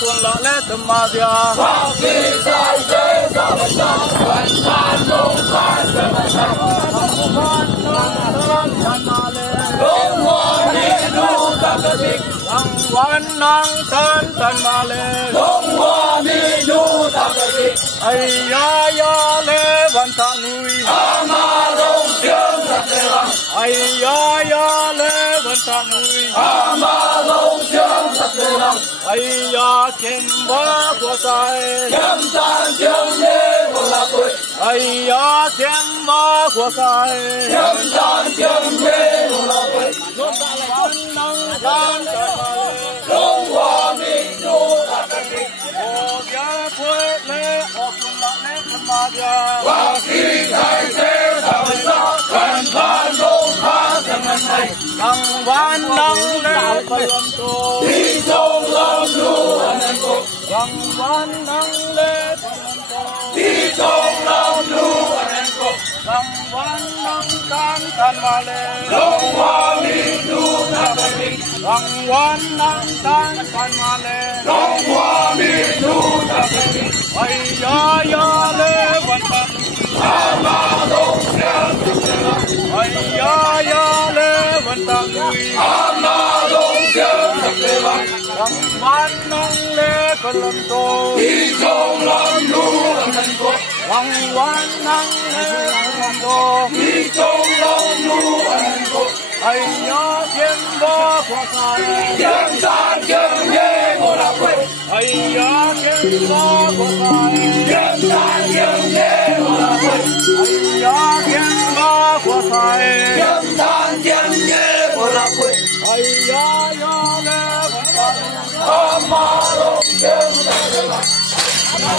tuần lọ lẽ tầm ma dia Hoàng phi sai dễ sao mà sao Vẫn phan đông phan sẽ mà sao Đông hoa đi đu ta cơ thích Thằng văn năng thân ma lê Đông hoa đi đu ta cơ thích ai ya lê văn ta nuôi Ama đông siêu thật lê lăng ai ya lê văn ta nuôi Ama đông siêu thật lê lăng ai ya kim ba của sai Nhâm tan chiêm nhê một là tuổi ai ya kim ba của sai Nhâm tan chiêm nhê một là tuổi văn năng thân ma lê Đông hoa minh đu ta cơ thích Ô gia quê lê ô tuần lọ lẽ tầm ma dia Hoàng phi sai dễ sao mà sao Vẫn phan đông phan sẽ mà sao thằng văn năng lê tuần tô Đi trong lòng đu anh em cô thằng văn năng lê tuần tô Đi trong lòng đu anh em cô thằng văn năng thân ma lê Đông hoa minh đu ta cơ thích thằng văn năng thân ma lê Đông hoa minh đu ta cơ thích ai ya lê văn ta Ama đông siêu thật lê lăng ai ya lê văn ta nuôi Ama đông siêu thật lê lăng thằng văn năng lê tuần tô Đi trong lòng đu anh em cô thằng văn năng lê tuần tô Đi trong lòng đu anh em cô ai ya kim ba của sai Nhâm tan chiêm nhê một là tuổi ai ya kim ba của sai Nhâm tan chiêm nhê một là tuổi ai ya kim ba của sai Nhâm tan chiêm nhê một là tuổi ai ya lê văn ta Ama đông siêu thật lê lăng nuôi